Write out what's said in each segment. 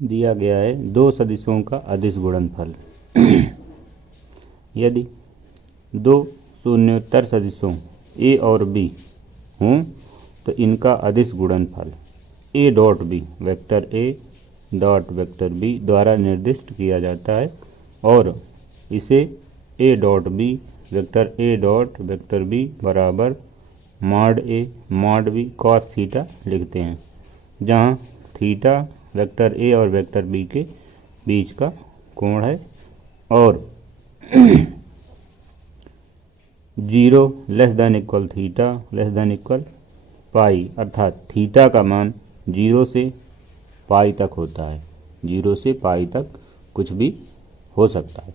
दिया गया है दो सदिशों का अदिश गुणनफल। यदि दो शून्योत्तर सदिशों ए और बी हों तो इनका अदिश गुणनफल A dot B vector A dot vector B द्वारा निर्दिष्ट किया जाता है और इसे A dot B vector A dot vector B बराबर mod A mod B cos theta लिखते हैं, जहाँ थीटा वेक्टर ए और वेक्टर बी के बीच का कोण है और 0 less than equal theta less than equal pi, अर्थात थीटा का मान 0 से पाई तक होता है। 0 से पाई तक कुछ भी हो सकता है।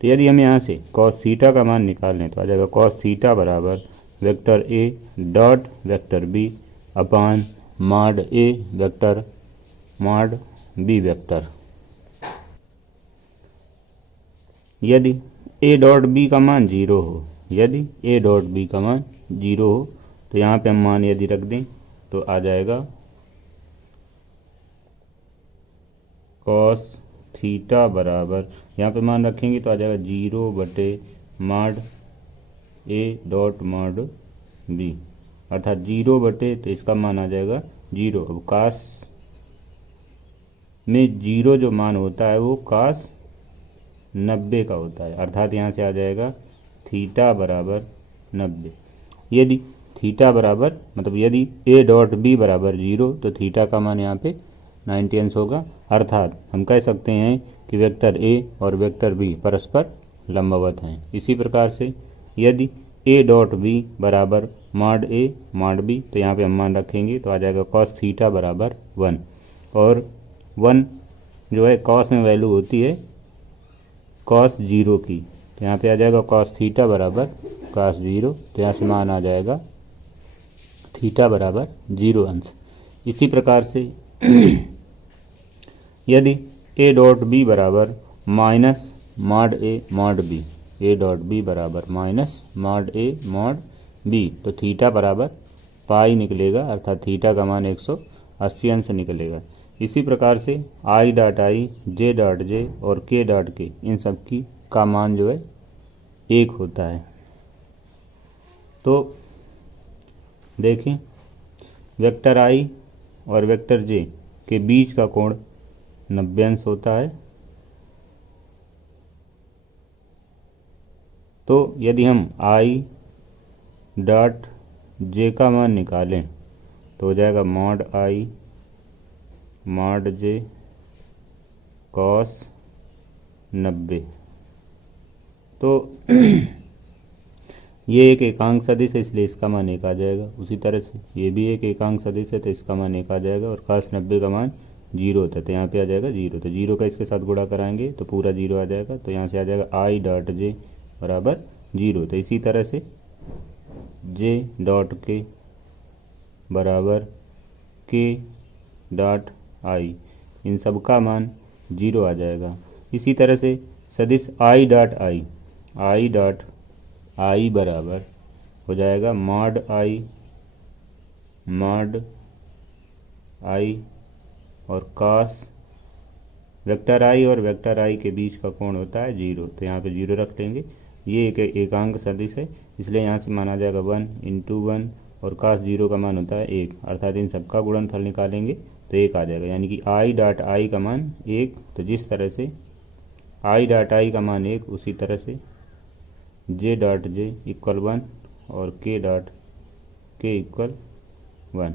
तो यदि हम यहाँ से कॉस थीटा का मान निकाल लें तो आ जाएगा कॉस थीटा बराबर vector A dot vector B upon mod A vector mod B vector. यदि ए डॉट बी का मान 0 हो, यदि ए डॉट बी का मान 0 हो तो यहाँ पे हम मान यदि रख दें तो आ जाएगा कॉस थीटा बराबर, यहाँ पे मान रखेंगे तो आ जाएगा 0 बटे mod A dot mod B, अर्थात 0 बटे तो इसका मान आ जाएगा 0। अब कास में 0 जो मान होता है वो कास 90 का होता है, अर्थात यहाँ से आ जाएगा थीटा बराबर 90। यदि थीटा बराबर मतलब यदि ए डॉट बी बराबर 0 तो थीटा का मान यहाँ पे 90 अंश होगा, अर्थात हम कह सकते हैं कि वेक्टर ए और वेक्टर बी परस्पर लंबवत हैं। इसी प्रकार से यदि ए डॉट बी बराबर मॉड ए मॉड बी तो यहाँ पे हम मान रखेंगे तो आ जाएगा कॉस थीटा बराबर 1 और 1 जो है कॉस में वैल्यू होती है कॉस 0 की, तो यहाँ पे आ जाएगा कॉस थीटा बराबर कॉस 0, तो यहाँ से मान आ जाएगा थीटा बराबर 0 अंश। इसी प्रकार से यदि ए डॉट बी बराबर minus mod A mod B, A dot B बराबर minus mod A mod B तो थीटा बराबर पाई निकलेगा, अर्थात थीटा का मान 180 अंश निकलेगा। इसी प्रकार से I dot I J dot J और के डॉट के इन सब की का मान जो है 1 होता है। तो देखें वेक्टर आई और वेक्टर जे के बीच का कोण 90 अंश होता है। तो यदि हम आई डॉट जे का मान निकालें तो हो जाएगा मॉड आई मॉड जे कॉस 90। तो ये एक एकांक सदिश है इसलिए इसका मान 1 आ जाएगा। उसी तरह से ये भी एक एकांक सदिश है तो इसका मान 1 आ जाएगा और cos 90 का मान 0 होता है तो यहाँ पे आ जाएगा 0, तो 0 का इसके साथ गुणा कराएंगे तो पूरा 0 आ जाएगा, तो यहाँ से आ जाएगा आई डॉट जे बराबर 0। तो इसी तरह से जे डॉट के बराबर के डॉट आई, इन सब का मान 0 आ जाएगा। इसी तरह से सदिश आई डॉट आई बराबर हो जाएगा मॉड आई और cos वेक्टर आई और वेक्टर आई के बीच का कोण होता है 0, तो यहाँ पे 0 रख लेंगे। ये एक एकांक सदिश है इसलिए यहाँ से माना जाएगा 1 इंटू 1 और cos 0 का मान होता है 1, अर्थात इन सबका गुणनफल निकालेंगे तो 1 आ जाएगा, यानी कि आई डॉट आई का मान 1। तो जिस तरह से आई डॉट आई का मान 1 उसी तरह से जे डॉट जे इक्वल 1 और के डॉट के इक्वल 1।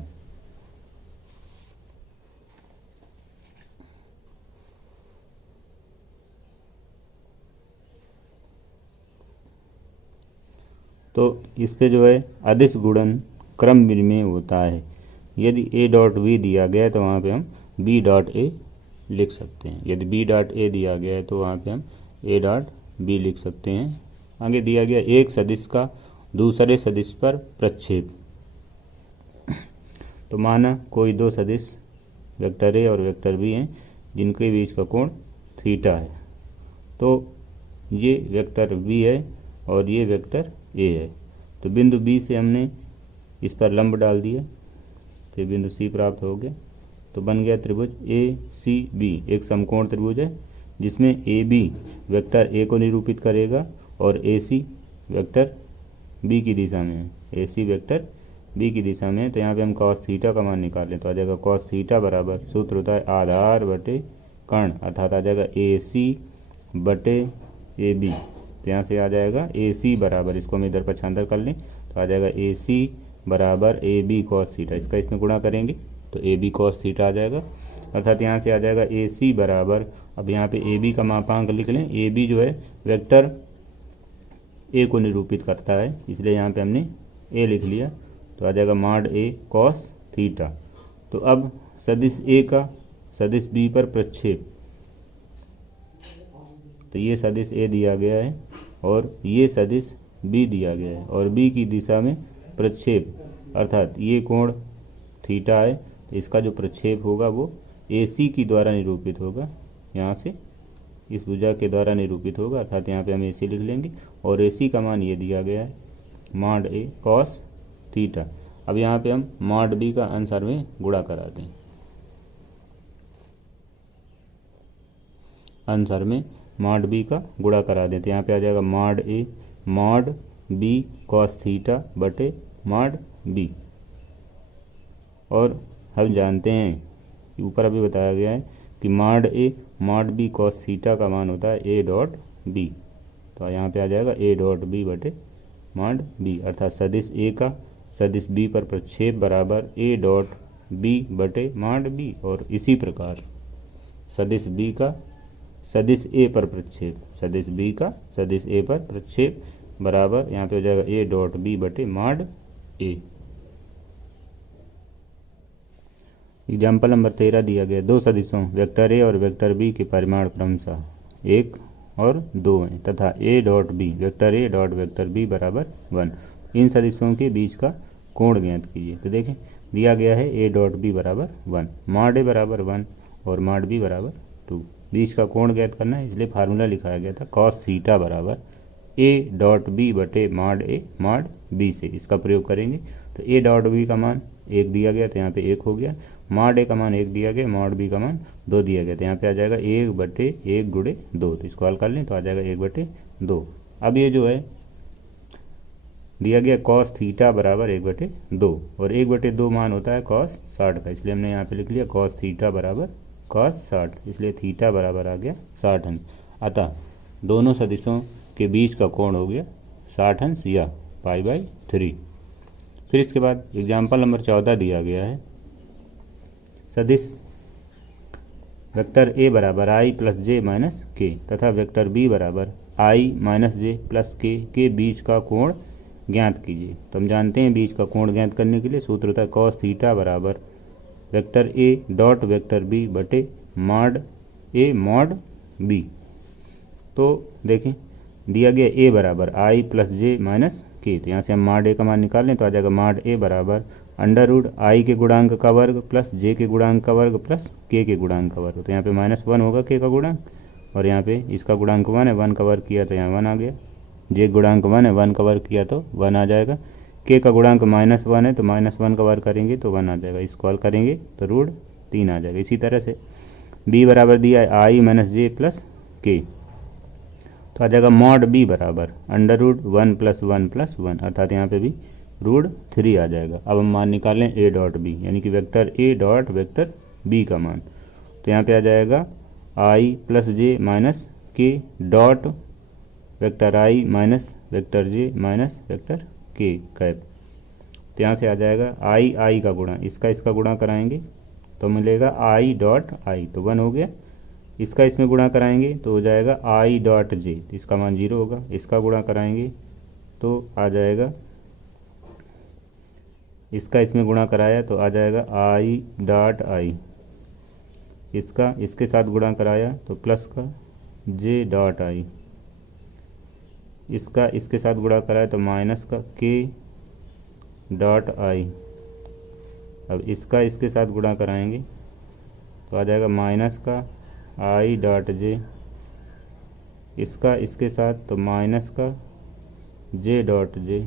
तो इस पे जो है अदिश गुणन क्रम में होता है। यदि ए डॉट बी दिया गया है तो वहाँ पे हम बी डॉट ए लिख सकते हैं, यदि बी डॉट ए दिया गया है तो वहाँ पे हम ए डॉट बी लिख सकते हैं। आगे दिया गया एक सदिश का दूसरे सदिश पर प्रक्षेप। तो माना कोई दो सदिश वेक्टर ए और वेक्टर बी हैं जिनके बीच का कोण थीटा है, तो ये वेक्टर बी है और ये वेक्टर ए है। तो बिंदु बी से हमने इस पर लंब डाल दिया तो ये बिंदु सी प्राप्त हो गया। तो बन गया त्रिभुज ACB, एक समकोण त्रिभुज है जिसमें AB वेक्टर A को निरूपित करेगा और AC वेक्टर B की दिशा में है, AC वेक्टर B की दिशा में है। तो यहाँ पे हम cos थीटा का मान निकाल लें तो आ जाएगा cos थीटा बराबर, सूत्र होता है आधार बटे कर्ण, अर्थात आ जाएगा AC बटे AB। तो यहाँ से आ जाएगा AC बराबर, इसको हम इधर पक्षांतर कर लें तो आ जाएगा AC बराबर AB cos थीटा, इसका इसमें गुणा करेंगे तो AB cos थीटा आ जाएगा, अर्थात यहाँ से आ जाएगा AC बराबर, अब यहाँ पे AB का मापांक लिख लें, AB जो है वेक्टर A को निरूपित करता है, इसलिए यहाँ पे हमने A लिख लिया तो आ जाएगा मॉड A cos थीटा। तो अब सदिश A का सदिश B पर प्रक्षेप, तो ये सदिश A दिया गया है और ये सदिश B दिया गया है और B की दिशा में प्रक्षेप, अर्थात ये कोण थीटा है, तो इसका जो प्रक्षेप होगा वो AC की द्वारा निरूपित होगा, यहाँ से इस भुजा के द्वारा निरूपित होगा, अर्थात यहाँ पे हम AC लिख लेंगे और AC का मान ये दिया गया है मॉड A cos थीटा। अब यहाँ पे हम मॉड B का आंसर में गुणा कराते हैं, आंसर में मॉड B का गुणा करा देते हैं। यहाँ पे आ जाएगा mod A mod B cos theta बटे मॉड B, और हम जानते हैं ऊपर अभी बताया गया है कि mod A mod B cos theta का मान होता है A डॉट B, तो यहाँ पे आ जाएगा A डॉट B बटे मॉड B, अर्थात सदिश A का सदिश B पर प्रक्षेप बराबर A डॉट B बटे मॉड B, और इसी प्रकार सदिश B का सदिश A पर प्रक्षेप, सदिश B का सदिश A पर प्रक्षेप बराबर यहाँ पे हो जाएगा A डॉट B बटे मॉड A। एग्जाम्पल नंबर 13 दिया गया, दो सदिशों वेक्टर A और वेक्टर B के परिमाण क्रमशः 1 और 2 हैं तथा A dot B vector A dot vector B बराबर 1, इन सदिशों के बीच का कोण ज्ञात कीजिए। तो देखें दिया गया है A डॉट B बराबर 1, मॉड A बराबर 1 और मॉड B बराबर 2, बीच का कोण ज्ञात करना है, इसलिए फार्मूला लिखाया गया था cos थीटा बराबर A डॉट B बटे मॉड A मॉड B से, इसका प्रयोग करेंगे तो A डॉट B का मान 1 दिया गया तो यहाँ पे 1 हो गया, मॉड A का मान 1 दिया गया, मॉड B का मान 2 दिया गया, तो यहाँ पे आ जाएगा 1 बटे 1 गुणे 2, तो इसको हल कर लें तो आ जाएगा 1 बटे 2। अब ये जो है दिया गया cos थीटा बराबर 1 बटे 2 और 1 बटे 2 मान होता है cos 60 का, इसलिए हमने यहाँ पे लिख लिया cos थीटा बराबर cos 60, इसलिए थीटा बराबर आ गया 60 अंश, अतः दोनों सदिशों के बीच का कोण हो गया 60 अंश या π/3। फिर इसके बाद एग्जाम्पल नंबर 14 दिया गया है, सदिश वेक्टर A बराबर I प्लस जे माइनस के तथा वेक्टर B बराबर I माइनस जे प्लस के बीच का कोण ज्ञात कीजिए। तो हम जानते हैं बीच का कोण ज्ञात करने के लिए सूत्र होता है cos थीटा बराबर vector A dot vector B बटे मॉड A मॉड B। तो देखें दिया गया A बराबर I प्लस जे माइनस के, तो यहाँ से हम मॉड A का मान निकाल लें तो आ जाएगा मॉड A बराबर अंडर रूट I के गुणांक का वर्ग प्लस J के गुणांक का वर्ग प्लस K के गुणांक का वर्ग, तो यहाँ पे -1 होगा K का गुणांक, और यहाँ पे इसका गुणांक 1 है, 1 का वर्ग किया तो यहाँ 1 आ गया, J गुणांक 1 है, 1 का वर्ग किया तो 1 आ जाएगा, K का गुणांक -1 है तो -1 का वर्ग करेंगे तो 1 आ जाएगा, इसको हल करेंगे तो रूट 3 आ जाएगा। इसी तरह से B बराबर दिया है I माइनस जे प्लस के, तो आ जाएगा मॉड B बराबर अंडर रूट 1 प्लस 1 प्लस 1, अर्थात यहाँ पे भी रूट 3 आ जाएगा। अब हम मान निकालें A डॉट B यानी कि vector A dot vector B का मान, तो यहाँ पे आ जाएगा I प्लस जे माइनस के dot vector I minus vector J minus vector K cap, तो यहाँ से आ जाएगा I का गुणा, इसका गुणा कराएंगे तो मिलेगा I डॉट I, तो 1 हो गया, इसका इसमें गुणा कराएंगे तो हो जाएगा I डॉट J, तो इसका मान 0 होगा, इसका गुणा कराएंगे तो आ जाएगा, इसका इसमें गुणा कराया तो आ जाएगा I डॉट I, इसका इसके साथ गुणा कराया तो प्लस का J डॉट I, इसका इसके साथ गुणा कराया तो माइनस का K डॉट I, अब इसका इसके साथ गुणा कराएंगे तो आ जाएगा माइनस का I डॉट J, इसका इसके साथ तो माइनस का J डॉट J,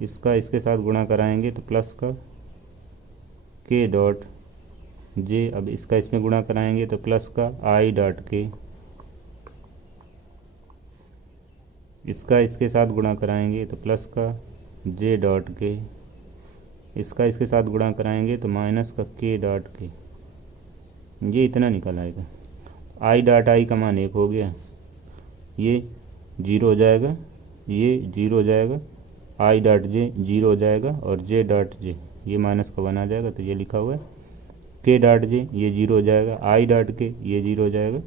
इसका इसके साथ गुणा कराएंगे तो प्लस का K डॉट जे, अब इसका इसमें गुणा कराएंगे तो प्लस का आई डॉट के, इसका इसके साथ गुणा कराएंगे तो प्लस का जे डॉट के, इसका इसके साथ गुणा कराएंगे तो माइनस का के डॉट के। ये इतना निकल आएगा। आई डॉट आई का मान 1 हो गया, ये 0 हो जाएगा, ये 0 हो जाएगा, आई डॉट जे 0 हो जाएगा और जे डॉट जे ये माइनस का 1 आ जाएगा। तो ये लिखा हुआ है के डॉट जे ये 0 हो जाएगा, आई डॉट के ये 0 हो जाएगा,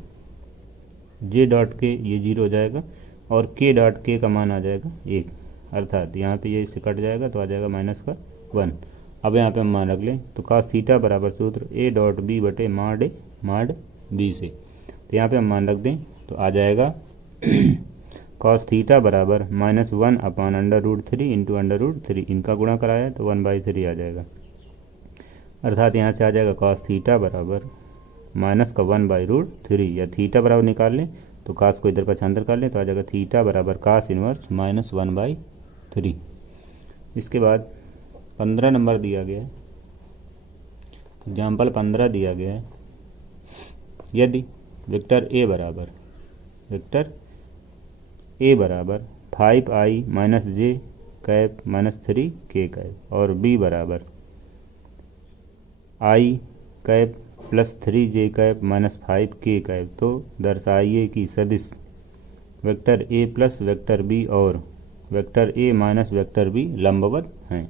जे डॉट के ये 0 हो जाएगा और के डॉट के का मान आ जाएगा 1, अर्थात यहाँ पे ये इससे कट जाएगा तो आ जाएगा माइनस का 1। अब यहाँ पे हम मान रख लें तो cos थीटा बराबर सूत्र ए डॉट बी बटे माड बी से। तो यहाँ पे हम मान रख दें तो आ जाएगा cos थीटा बराबर -1 अपान √3 इंटू √3, इनका गुणा कराया तो 1/3 आ जाएगा, अर्थात यहाँ से आ जाएगा cos थीटा बराबर माइनस का 1/√3, या थीटा बराबर निकाल लें तो cos को इधर पक्षांतर कर लें तो आ जाएगा थीटा बराबर cos इनवर्स -1/3। इसके बाद 15 नंबर दिया गया है, एग्जाम्पल 15 दिया गया है, यदि वेक्टर ए बराबर 5i minus J cap minus 3k cap और बी बराबर i cap plus 3j cap minus 5k cap, तो दर्शाइए कि सदिश vector A plus vector B और vector A minus vector B लंबवत हैं।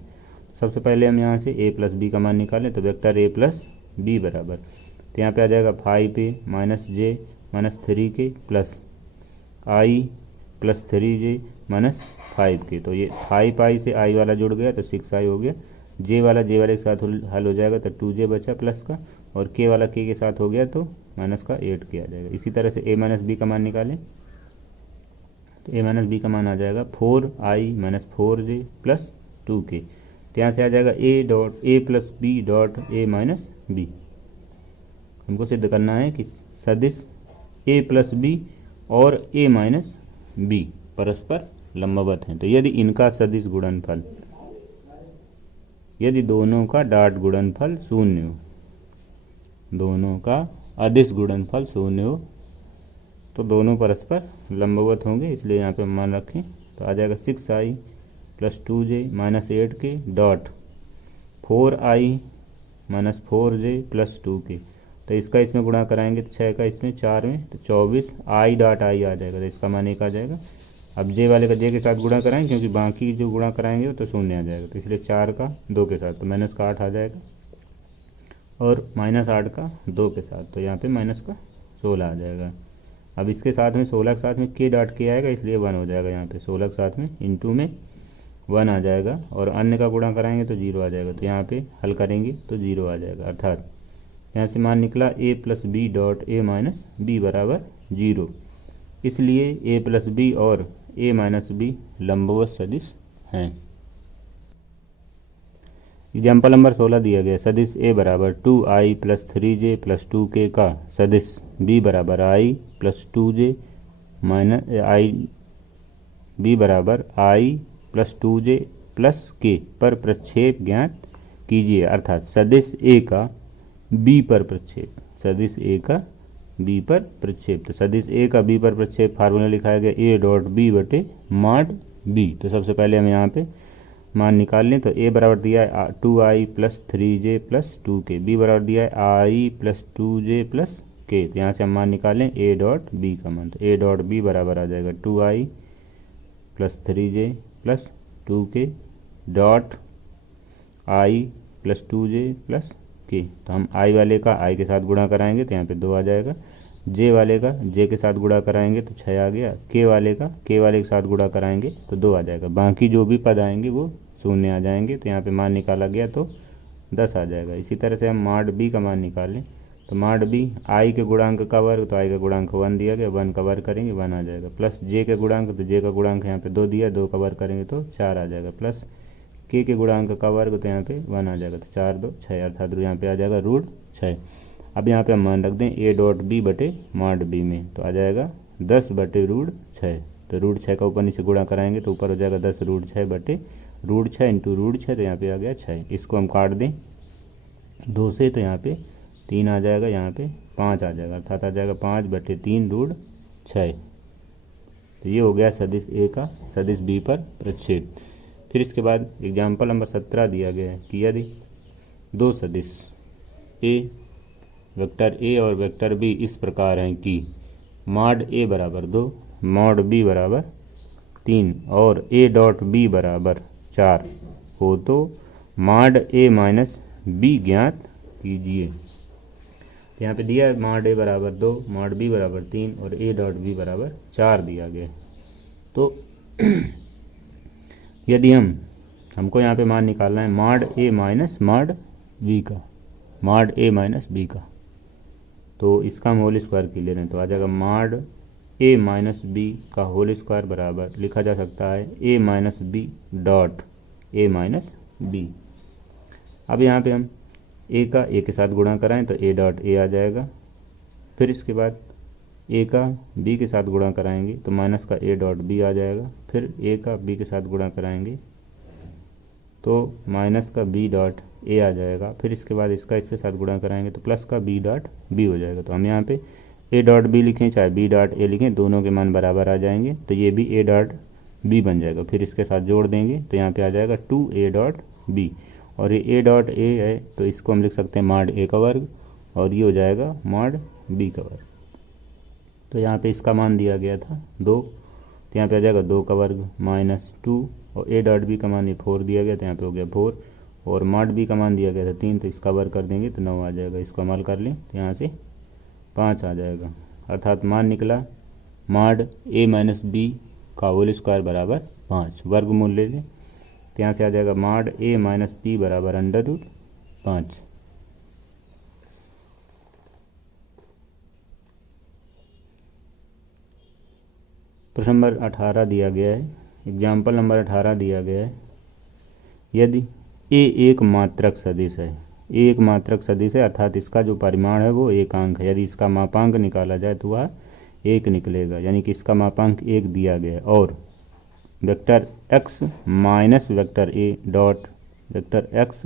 सबसे पहले हम यहाँ से a प्लस बी का मान निकालें तो वेक्टर ए प्लस बी बराबर, तो यहाँ पे आ जाएगा 5a minus J minus 3k plus i plus 3j minus 5k। तो ये 5i से i वाला जुड़ गया तो 6i हो गया, जे वाला के साथ हल हो जाएगा तो 2j बचा प्लस का, और के वाला के के साथ हो गया तो माइनस का 8k आ जाएगा। इसी तरह से a माइनस बी का मान निकालें तो a माइनस बी का मान आ जाएगा 4i minus 4j plus 2k। तो यहाँ से आ जाएगा a plus B dot a minus B. हमको सिद्ध करना है कि सदिश a प्लस बी और a माइनस बी परस्पर लंबवत हैं। तो यदि इनका सदिश गुणनफल, यदि दोनों का डॉट गुणनफल 0 हो, दोनों का अदिश गुणनफल 0 हो तो दोनों परस्पर लंबवत होंगे, इसलिए यहाँ पे मान रखें तो आ जाएगा 6i plus 2j minus 8k dot 4i minus 4j plus 2k। तो इसका इसमें गुणा कराएंगे तो 6 का इसमें 4 में तो 24 i डॉट आई आ जाएगा, तो इसका मान 1 आ जाएगा। अब जे वाले का जे के साथ गुणा कराएंगे क्योंकि बाकी जो गुणा कराएंगे वो तो 0 आ जाएगा, तो इसलिए 4 का 2 के साथ तो माइनस का 8 आ जाएगा और माइनस 8 का 2 के साथ तो यहाँ पे माइनस का 16 आ जाएगा। अब इसके साथ में 16 के साथ में के डॉट के आएगा इसलिए 1 हो जाएगा, यहाँ पे 16 के साथ में इंटू में 1 आ जाएगा और अन्य का गुणा कराएंगे तो 0 आ जाएगा। तो यहाँ पे हल करेंगे तो 0 आ जाएगा, अर्थात यहाँ से मान निकला a plus B dot a minus B बराबर 0, इसलिए a प्लस बी और a माइनस बी लंबवत सदिश हैं। एग्जाम्पल नंबर 16 दिया गया, सदिश a बराबर 2i plus 3j plus 2k का सदिश b बराबर i plus 2j minus b बराबर i plus 2j plus k पर प्रक्षेप ज्ञात कीजिए, अर्थात सदिश a का b पर प्रक्षेप, सदिश a का b पर प्रक्षेप। तो सदिश a का b पर प्रक्षेप फार्मूला लिखाया गया a डॉट b बटे माड b। तो सबसे पहले हम यहाँ पे मान निकाल लें तो a बराबर दिया है 2i plus 3j plus 2k, b बराबर दिया है i plus 2j plus k। तो यहाँ से हम मान निकालें a डॉट b का मान, तो a डॉट b बराबर आ जाएगा 2i plus 3j plus 2k dot i plus 2j plus k। तो हम i वाले का i के साथ गुणा कराएंगे तो यहाँ पे 2 आ जाएगा, j वाले का j के साथ गुणा कराएंगे तो 6 आ गया, k वाले का k वाले के साथ गुणा कराएंगे तो 2 आ जाएगा, बाकी जो भी पद आएंगे वो 0 आ जाएंगे। तो यहाँ पे मान निकाला गया तो 10 आ जाएगा। इसी तरह से हम माड b का मान निकालें तो माड b i के गुणांक का वर्ग, तो i का गुणांक 1 दिया गया, 1 का वर्ग करेंगे 1 आ जाएगा, प्लस j के गुणांक, तो j का गुणांक यहाँ पे 2 दिया, 2 का वर्ग करेंगे तो 4 आ जाएगा, प्लस k के गुणांक का वर्ग तो यहाँ पे 1 आ जाएगा, तो 4 2 6 अर्थात यहाँ पे आ जाएगा रूट 6। अब यहाँ पे हम मान रख दें a डॉट b बटे माड b में, तो आ जाएगा 10 बटे रूट 6। तो रूट 6 का ऊपर नीचे गुणा कराएंगे तो ऊपर हो जाएगा 10 रूट 6 बटे रूट 6 इंटू रूट 6, तो यहाँ पे आ गया 6। इसको हम काट दें 2 से तो यहाँ पे 3 आ जाएगा, यहाँ पे 5 आ जाएगा, अर्थात आ जाएगा 5/3 रूट 6। तो ये हो गया सदिश ए का सदिश बी पर प्रक्षेप। फिर इसके बाद एग्जाम्पल नंबर 17 दिया गया है कि यदि दो सदिश ए, वेक्टर ए और वेक्टर बी इस प्रकार हैं कि मॉड ए बराबर 2, मॉड बी बराबर 3 और ए डॉट बी बराबर 4 हो तो मॉड ए माइनस बी ज्ञात कीजिए। तो यहाँ पे दिया है मॉड ए बराबर 2, मॉड बी बराबर 3 और ए डॉट बी बराबर 4 दिया गया। तो यदि हमको यहाँ पे मान निकालना है mod A minus mod B का, मॉड ए माइनस बी का, तो इसका हम होल स्क्वायर की ले रहे हैं, तो आ जाएगा मॉड ए माइनस बी का होल स्क्वायर बराबर लिखा जा सकता है A minus B dot A minus B. अब यहाँ पे हम ए का ए के साथ गुणा कराएं तो ए डॉट ए आ जाएगा। फिर इसके बाद ए का बी के साथ गुणा कराएंगे तो माइनस का ए डॉट बी आ जाएगा। फिर ए का बी के साथ गुणा कराएंगे तो माइनस का बी डॉट ए आ जाएगा। फिर इसके बाद इसका इसके साथ गुणा कराएंगे तो प्लस का बी डॉट बी हो जाएगा। तो हम यहाँ पे ए डॉट बी लिखें चाहे बी डॉट ए लिखें, दोनों के मान बराबर आ जाएंगे, तो ये भी ए डॉट बी बन जाएगा। फिर इसके साथ जोड़ देंगे तो यहाँ पे आ जाएगा 2a डॉट बी, और ये ए डॉट ए है तो इसको हम लिख सकते हैं मॉड ए का वर्ग, और ये हो जाएगा मॉड बी का वर्ग। तो यहाँ पे इसका मान दिया गया था 2, तो यहाँ पे आ जाएगा 2 का वर्ग माइनस 2, और ए डॉट बी का मान ये 4 दिया गया तो यहाँ पे हो गया 4, और मॉड बी का मान दिया गया था 3, तो इसका वर्ग कर देंगे तो 9 आ जाएगा। इसको हल कर लें तो यहाँ से 5 आ जाएगा, अर्थात मान निकला मॉड ए माइनस बी का होल स्क्वायर बराबर 5। वर्गमूल ले लें तो यहाँ से आ जाएगा मॉड ए माइनस बी बराबर √5। प्रश्न नंबर 18 दिया गया है, एग्जाम्पल नंबर 18 दिया गया है, यदि ए एक मात्रक सदिश है, ए एक मात्रक सदिश है अर्थात इसका जो परिमाण है वो एकांक है, यदि इसका मापांक निकाला जाए तो वह 1 निकलेगा, यानी कि इसका मापांक 1 दिया गया है, और vector x minus vector A dot vector x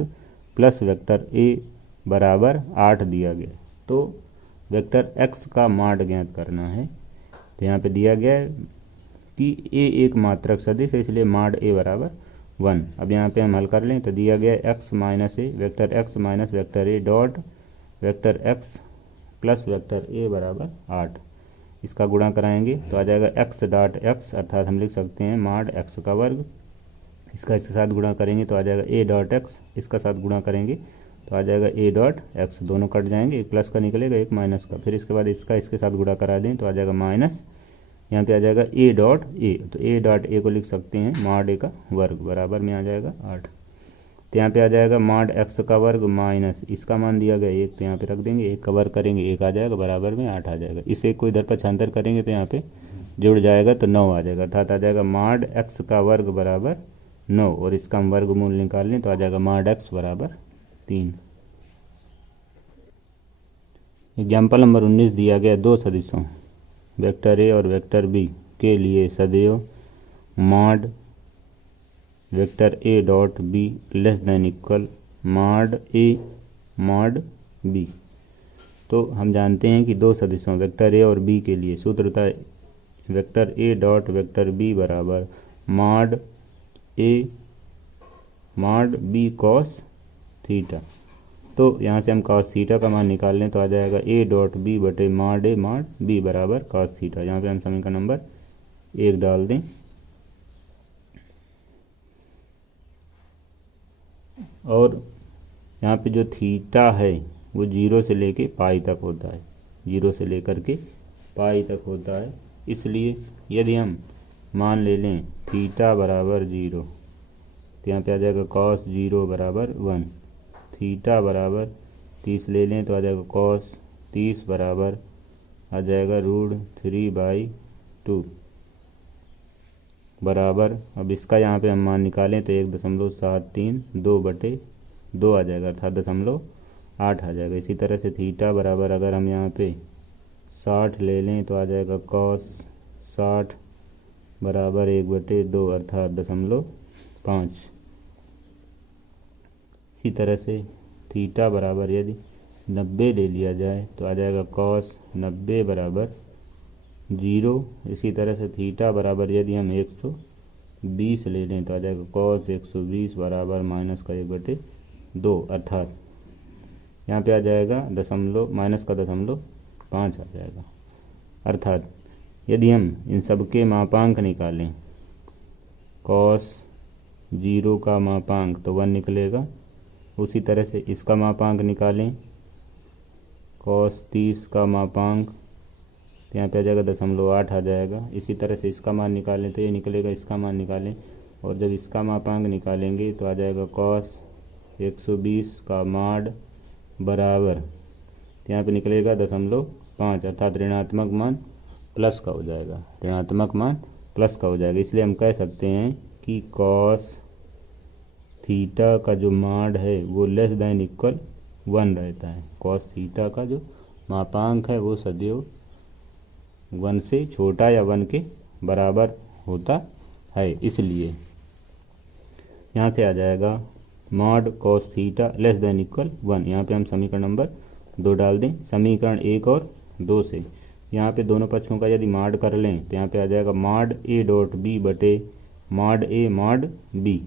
plus vector A बराबर 8 दिया गया। तो वेक्टर x का मॉड ज्ञात करना है। तो यहाँ पे दिया गया है कि ए एक मात्रक सदिश है, इसलिए मॉड ए बराबर 1। अब यहाँ पे हम हल कर लें तो दिया गया है x minus A vector x minus vector A dot vector x plus vector A बराबर 8। इसका गुणा कराएंगे तो आ जाएगा x डॉट x, अर्थात हम लिख सकते हैं मॉड x का वर्ग। इसका इसके साथ गुणा करेंगे तो आ जाएगा a डॉट x, इसका साथ गुणा करेंगे तो आ जाएगा a डॉट x, दोनों कट जाएंगे, एक प्लस का निकलेगा एक माइनस का। फिर इसके बाद इसका इसके साथ गुणा करा दें तो आ जाएगा माइनस, यहाँ पे आ जाएगा a डॉट ए, तो a डॉट ए को लिख सकते हैं मॉड ए का वर्ग बराबर में आ जाएगा 8। तो यहाँ पे आ जाएगा मॉड x का वर्ग माइनस इसका मान दिया गया 1, तो यहाँ पे रख देंगे, 1 का वर्ग करेंगे 1 आ जाएगा बराबर में 8 आ जाएगा। इस एक को इधर पक्षांतर करेंगे तो यहाँ पे जुड़ जाएगा तो 9 आ जाएगा, अर्थात आ जाएगा मॉड x का वर्ग बराबर 9, और इसका हम वर्गमूल निकाल लें तो आ जाएगा मॉड x बराबर 3। एग्जाम्पल नंबर 19 दिया गया, दो सदिशों वेक्टर ए और वेक्टर बी के लिए सदैव mod vector A dot B less than equal mod A mod B. तो हम जानते हैं कि दो सदिशों वेक्टर ए और बी के लिए सूत्र होता है vector A dot vector B बराबर mod A mod B cos theta. तो यहाँ से हम कॉस थीटा का मान निकाल लें तो आ जाएगा ए डॉट बी बटे मॉड ए मॉड बी बराबर कॉस थीटा। यहाँ पे हम समीकरण नंबर 1 डाल दें, और यहाँ पे जो थीटा है वो 0 से लेके पाई तक होता है, 0 से लेकर के पाई तक होता है। इसलिए यदि हम मान ले लें थीटा बराबर 0 तो यहाँ पे आ जाएगा कॉस 0 बराबर 1, थीटा बराबर 30 ले लें तो आ जाएगा कॉस 30 बराबर आ जाएगा √3/2 बराबर। अब इसका यहाँ पे हम मान निकालें तो 1.73 2/2 आ जाएगा, अर्थात 0.8 आ जाएगा। इसी तरह से थीटा बराबर अगर हम यहाँ पे 60 ले लें तो आ जाएगा कॉस 60 बराबर 1/2 अर्थात 0.5। इसी तरह से थीटा बराबर यदि 90 ले लिया जाए तो आ जाएगा cos 90 बराबर 0। इसी तरह से थीटा बराबर यदि हम 120 ले लें तो आ जाएगा cos 120 बराबर -1/2, अर्थात यहाँ पे आ जाएगा दशमलव माइनस का दशमलव 5 आ जाएगा। अर्थात यदि हम इन सब के मापांक निकालें, cos 0 का मापांक तो 1 निकलेगा। उसी तरह से इसका मापांक निकालें, cos 30 का मापांक तो यहाँ पे आ जाएगा 0.8 आ जाएगा। इसी तरह से इसका मान निकालें तो ये निकलेगा, इसका मान निकालें और जब इसका मापांक निकालेंगे तो आ जाएगा cos 120 का माड बराबर तो यहाँ पे निकलेगा 0.5, अर्थात ऋणात्मक मान प्लस का हो जाएगा, ऋणात्मक मान प्लस का हो जाएगा। इसलिए हम कह सकते हैं कि cos थीटा का जो माड है वो लेस दैन इक्वल 1 रहता है। cos थीटा का जो मापांक है वो सदैव 1 से छोटा या 1 के बराबर होता है। इसलिए यहाँ से आ जाएगा mod cos theta less than equal 1। यहाँ पे हम समीकरण नंबर 2 डाल दें। समीकरण 1 और 2 से यहाँ पे दोनों पक्षों का यदि मॉड कर लें तो यहाँ पे आ जाएगा मॉड a डॉट b बटे मॉड a मॉड b।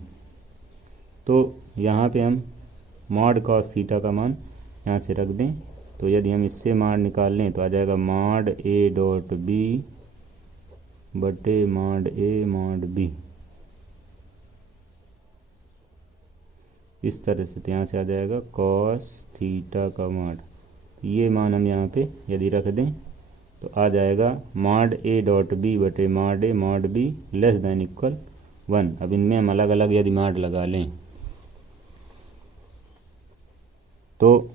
तो यहाँ पे हम मॉड cos थीटा का मान यहाँ से रख दें, तो यदि हम इससे मॉड निकाल लें तो आ जाएगा मॉड a डॉट b बटे मॉड a मॉड b। इस तरह से तो यहाँ से आ जाएगा cos थीटा का मॉड। ये मान हम यहाँ पे यदि रख दें तो आ जाएगा मॉड a डॉट b बटे mod a mod b less than equal 1। अब इनमें हम अलग अलग यदि मॉड लगा लें तो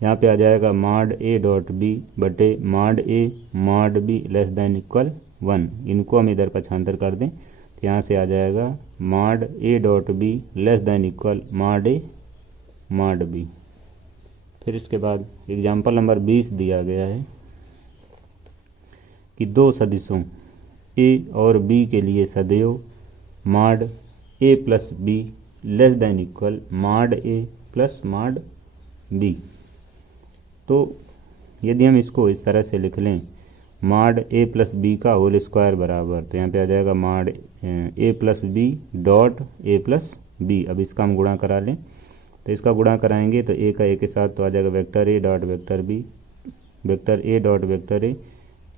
यहाँ पे आ जाएगा मॉड a डॉट b बटे mod a mod b less than equal 1। इनको हम इधर पक्षांतर कर दें तो यहाँ से आ जाएगा mod a dot b less than equal mod a mod b। फिर इसके बाद एग्जाम्पल नंबर 20 दिया गया है कि दो सदिशों a और b के लिए सदैव mod a plus b less than equal mod a plus mod b। तो यदि हम इसको इस तरह से लिख लें मॉड a प्लस b का होल स्क्वायर बराबर तो यहाँ पे आ जाएगा mod a plus b dot a plus b। अब इसका हम गुणा करा लें तो इसका गुणा कराएंगे तो a का a के साथ तो आ जाएगा vector a dot vector b, vector a dot vector a।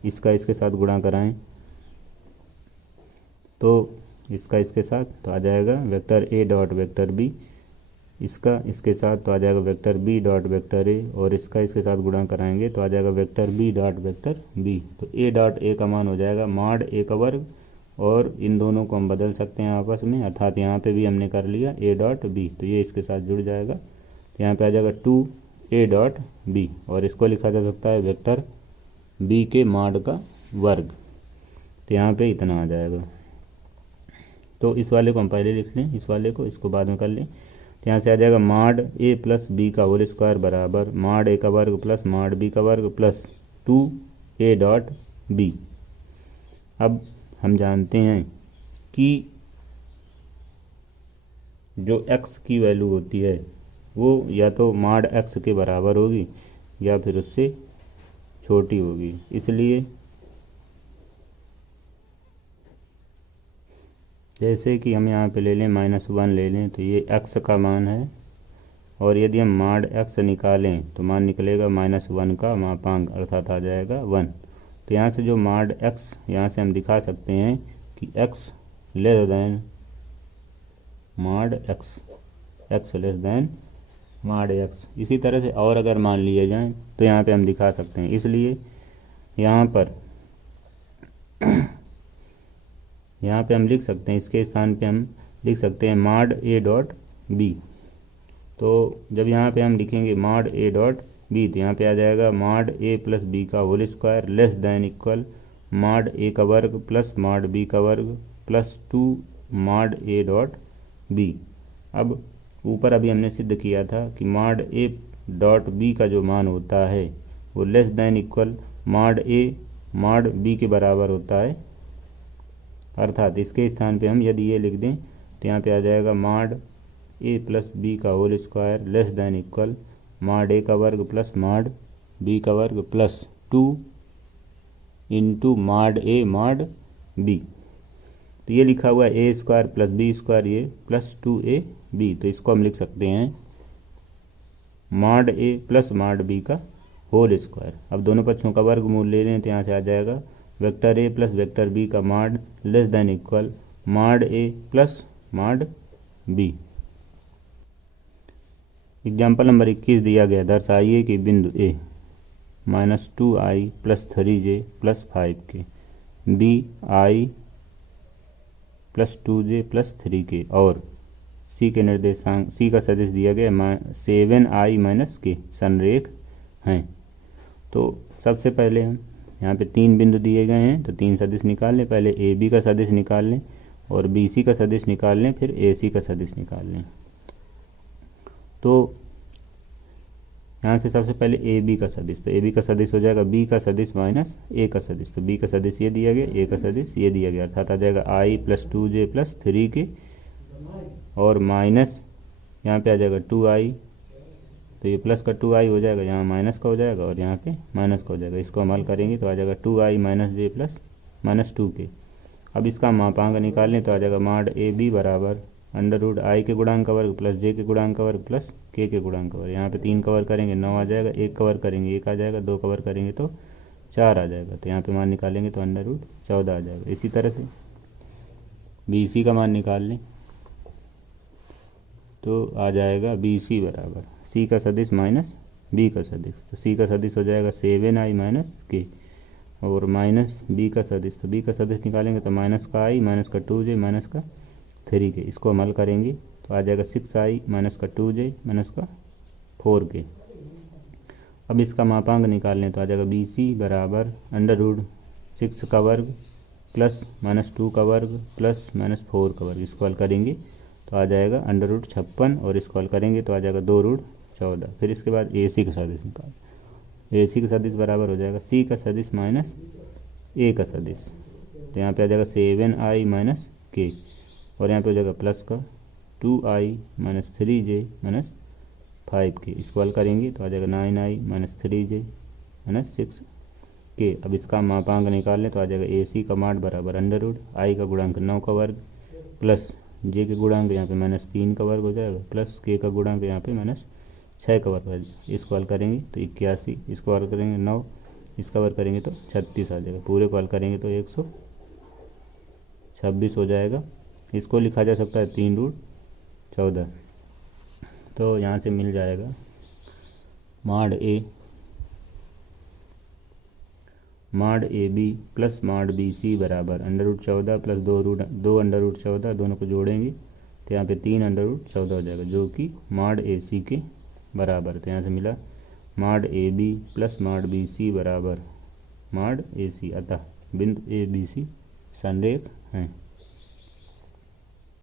इसका इसके साथ गुणा कराएं तो इसका इसके साथ तो आ जाएगा vector a dot vector b, इसका इसके साथ तो आ जाएगा vector b dot vector a और इसका इसके साथ गुणा कराएंगे तो आ जाएगा vector b dot vector b। तो a डॉट a का मान हो जाएगा मॉड a का वर्ग और इन दोनों को हम बदल सकते हैं आपस में, अर्थात यहाँ पे भी हमने कर लिया a डॉट b तो ये इसके साथ जुड़ जाएगा। तो यहाँ पे आ जाएगा 2a डॉट b और इसको लिखा जा सकता है वेक्टर b के मॉड का वर्ग। तो यहाँ पे इतना आ जाएगा। तो इस वाले को हम पहले लिख लें, इस वाले को, इसको बाद में कर लें। तो यहाँ से आ जाएगा मॉड a प्लस b का होल स्क्वायर बराबर मॉड a का वर्ग प्लस मॉड b का वर्ग प्लस 2a डॉट b। अब हम जानते हैं कि जो x की वैल्यू होती है वो या तो मॉड x के बराबर होगी या फिर उससे छोटी होगी। इसलिए जैसे कि हम यहाँ पे ले लें -1 ले लें तो ये x का मान है और यदि हम मॉड x निकालें तो मान निकलेगा -1 का मापांक, अर्थात आ जाएगा 1। तो यहाँ से जो मॉड x यहाँ से हम दिखा सकते हैं कि x less than mod x, x less than mod x। इसी तरह से और अगर मान लिए जाएं तो यहाँ पे हम दिखा सकते हैं। इसलिए यहाँ पे हम लिख सकते हैं, इसके स्थान पे हम लिख सकते हैं मॉड a डॉट b। तो जब यहाँ पे हम लिखेंगे मॉड a डॉट b तो यहाँ पे आ जाएगा मॉड a प्लस b का whole square less than equal mod a का वर्ग प्लस मॉड b का वर्ग plus 2 mod a dot b। अब ऊपर अभी हमने सिद्ध किया था कि मॉड a डॉट b का जो मान होता है वो less than equal mod a mod b के बराबर होता है, अर्थात इसके स्थान पे हम यदि ये लिख दें तो यहाँ पे आ जाएगा मॉड a प्लस b का whole square less than equal mod A का वर्ग प्लस मॉड बी का वर्ग plus 2 into mod A mod B. तो ये लिखा हुआ है A square plus B square, ये प्लस 2ab। तो इसको हम लिख सकते हैं mod A plus mod B का होल स्क्वायर। अब दोनों पक्षों का वर्गमूल ले लें तो यहाँ से आ जाएगा vector A plus vector B का mod less than equal mod A plus mod B. Example number 21 दिया गया, दर्शाइए कि बिंदु A -2i plus 3j plus 5k, B i plus 2j plus 3k और सी के निर्देशांक, सी का सदिश दिया गया 7i माइनस के संरेख हैं। तो सबसे पहले हम यहाँ पे 3 बिंदु दिए गए हैं तो 3 सदिश निकाल लें। पहले ए बी का सदिश निकाल लें और बी सी का सदिश निकाल लें, फिर ए सी का सदिश निकाल लें। तो यहाँ से सबसे पहले ए बी का सदिश, तो ए बी का सदिश हो जाएगा बी का सदिश माइनस ए का सदिश। तो बी का सदिश ये दिया गया, ए का सदिश ये दिया गया, अर्थात आ जाएगा i plus 2j plus 3k और माइनस यहाँ पे आ जाएगा 2i। तो ये प्लस का 2i हो जाएगा, यहाँ माइनस का हो जाएगा और यहाँ पे माइनस का हो जाएगा। इसको हम हल करेंगे तो आ जाएगा 2i minus j plus minus 2k। अब इसका मापांक निकाल लें तो आ जाएगा मॉड ए बी बराबर √i के गुणांक का वर्ग प्लस j के गुणांक का वर्ग प्लस k के गुणांक का वर्ग। यहाँ पे 3 कवर करेंगे 9 आ जाएगा, 1 कवर करेंगे 1 आ जाएगा, 2 कवर करेंगे तो 4 आ जाएगा। तो यहाँ पे मान निकालेंगे तो √14 आ जाएगा। इसी तरह से बी सी का मान निकाल लें तो आ जाएगा बी सी बराबर सी का सदिश माइनस बी का सदिश। तो सी का सदिश हो जाएगा 7i माइनस के और माइनस बी का सदिश, तो बी का सदिश निकालेंगे तो माइनस का i माइनस का 2j माइनस का 3k। इसको हम हल करेंगे तो आ जाएगा 6i माइनस का 2j माइनस का 4k। अब इसका मापांक निकाल लें तो आ जाएगा बी सी बराबर √6 का वर्ग प्लस -2 का वर्ग प्लस -4 का वर्ग। इसको हल करेंगे तो आ जाएगा √56 और इसको हल करेंगे तो आ जाएगा 2√14। फिर इसके बाद ए सी का सदिश निकाल, ए सी का सदिश बराबर हो जाएगा सी का सदिश माइनस ए का सदिश। तो यहाँ पे आ जाएगा 7i माइनस के और यहाँ पे हो जाएगा प्लस का 2i minus 3j minus 5k। इसको हल करेंगे तो आ जाएगा 9i minus 3j minus 6k। अब इसका मापांक निकाल लें तो आ जाएगा ए सी का मान बराबर √i का गुणांक 9 का वर्ग प्लस जे के गुणांक यहाँ पे -3 का वर्ग हो जाएगा प्लस के का गुणांक यहाँ पे -6 का वर्ग हो जाएगा। इसको हल करेंगे तो 81, इसको हल करेंगे 9, इसका वर्ग करेंगे तो 36 आ जाएगा। पूरे को हल करेंगे तो 126 हो जाएगा। इसको लिखा जा सकता है 3√14। तो यहाँ से मिल जाएगा mod A B plus mod B C बराबर √14 प्लस 2√14, दोनों को जोड़ेंगे तो यहाँ पे 3√14 हो जाएगा, जो कि मॉड ए सी के बराबर। तो यहाँ से मिला mod A B plus mod B C बराबर मॉड ए सी। अतः बिंदु ए बी सी संरेख हैं।